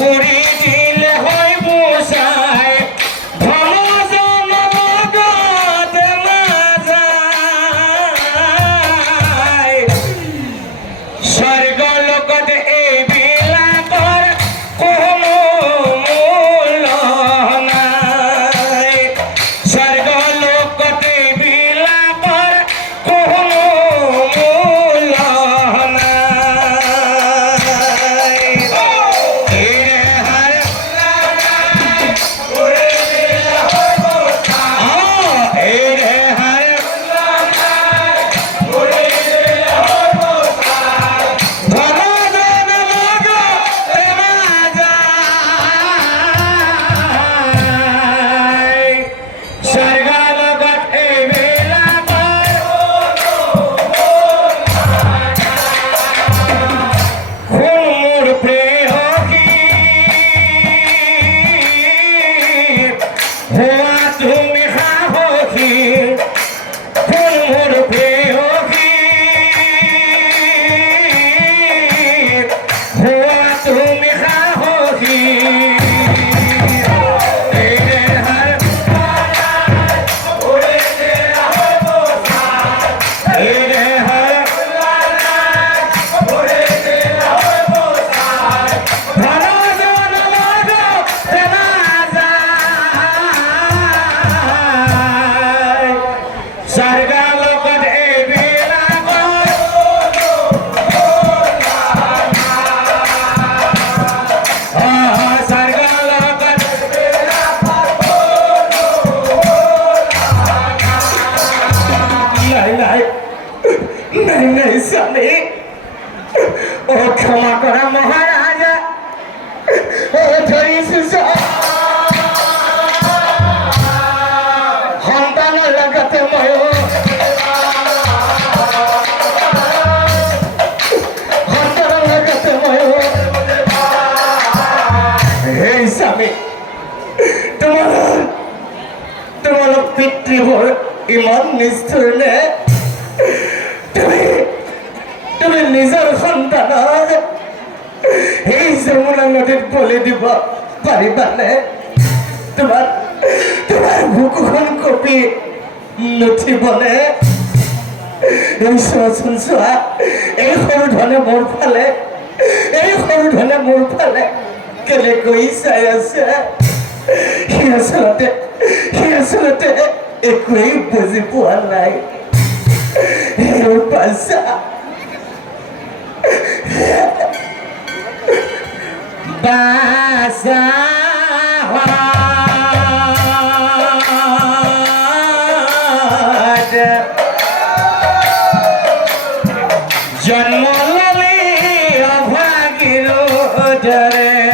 বুড়ি দিলে হয় বুসায় ধন জনগত না যায় স্বর্গ লোকত এই বিলাকৰ কোনো মূল্য নাই স্বর্গ লোকত এই বিলাকৰ কোনো মূল্য নাই স্বামী ও ক্ষমা করা মহারাজা ও ধরিছো সন্তানৰ লগতে ময়ো সন্তানৰ লগতে ময়ো সেই স্বামী তোমালোক পিতৃবোৰ ইমান নিষ্ঠুৰ নে তুমি নিজৰ সন্তানক এই যমুনা নদীত বলি দিব পাৰিবানে তোমাৰ বুকুখন কঁপি নুঠিবনে চোৱাচোন চোৱা এই সৰু ধনে মোৰ ফালে কেনেকৈ চাই আছে সি আচলতে একোৱেই বুজি পোৱা নাই পাছা বাসা জন্ম ললে অভাগীর ধরে